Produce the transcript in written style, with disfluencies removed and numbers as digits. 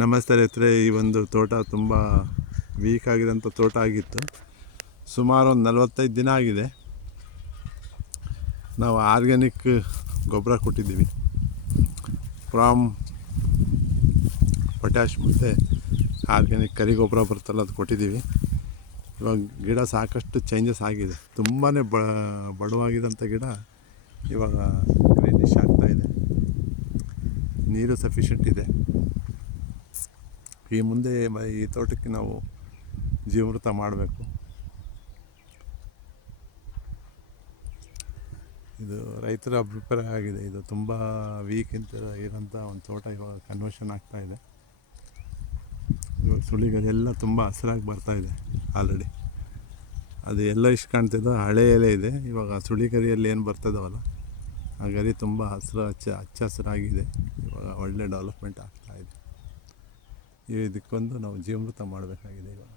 ನಮಸ್ತೆ ರೈತರೇ. ಈ ಒಂದು ತೋಟ ತುಂಬ ವೀಕ್ ಆಗಿರೋಂಥ ತೋಟ ಆಗಿತ್ತು. ಸುಮಾರು ಒಂದು 45 ದಿನ ಆಗಿದೆ. ನಾವು ಆರ್ಗ್ಯಾನಿಕ್ ಗೊಬ್ಬರ ಕೊಟ್ಟಿದ್ದೀವಿ, ಫ್ರಾಮ್ ಪೊಟ್ಯಾಶ್ ಮತ್ತು ಆರ್ಗ್ಯಾನಿಕ್ ಕರಿ ಗೊಬ್ಬರ ಬರ್ತಲ್ಲ, ಅದು ಕೊಟ್ಟಿದ್ದೀವಿ. ಇವಾಗ ಗಿಡ ಸಾಕಷ್ಟು ಚೇಂಜಸ್ ಆಗಿದೆ. ತುಂಬಾ ಬಡವಾಗಿರೋಂಥ ಗಿಡ ಇವಾಗ ಗ್ರೀನಿಶ್ ಆಗ್ತಾಯಿದೆ. ನೀರು ಸಫಿಷಿಯೆಂಟ್ ಇದೆ. ಈ ಮುಂದೆ ಈ ತೋಟಕ್ಕೆ ನಾವು ಜೀವಾಮೃತ ಮಾಡಬೇಕು. ಇದು ರೈತರ ಅಭಿಪ್ರಾಯ ಆಗಿದೆ. ಇದು ತುಂಬ ವೀಕ್ ಅಂತ ಇರೋಂಥ ಒಂದು ತೋಟ ಇವಾಗ ಕನ್ವರ್ಷನ್ ಆಗ್ತಾಯಿದೆ. ಇವಾಗ ಸುಳಿಗಳೆಲ್ಲ ತುಂಬ ಹಸಿರಾಗಿ ಬರ್ತಾಯಿದೆ ಆಲ್ರೆಡಿ. ಅದು ಎಲ್ಲ ಇಷ್ಟು ಕಾಣ್ತಿದ್ದೋ ಹಳೆ ಎಲೆ ಇದೆ. ಇವಾಗ ಸುಳಿಗರಿಯಲ್ಲಿ ಏನು ಬರ್ತದವಲ್ಲ, ಆ ಗರಿ ತುಂಬ ಹಚ್ಚ ಹಸಿರಾಗಿದೆ. ಇವಾಗ ಒಳ್ಳೆ ಡೆವಲಪ್ಮೆಂಟ್ ಆಗ್ತಾಯಿದೆ. ಇದಕ್ಕೊಂದು ನಾವು ಜೀವಾಮೃತ ಮಾಡಬೇಕಾಗಿದೆ ಇವಾಗ.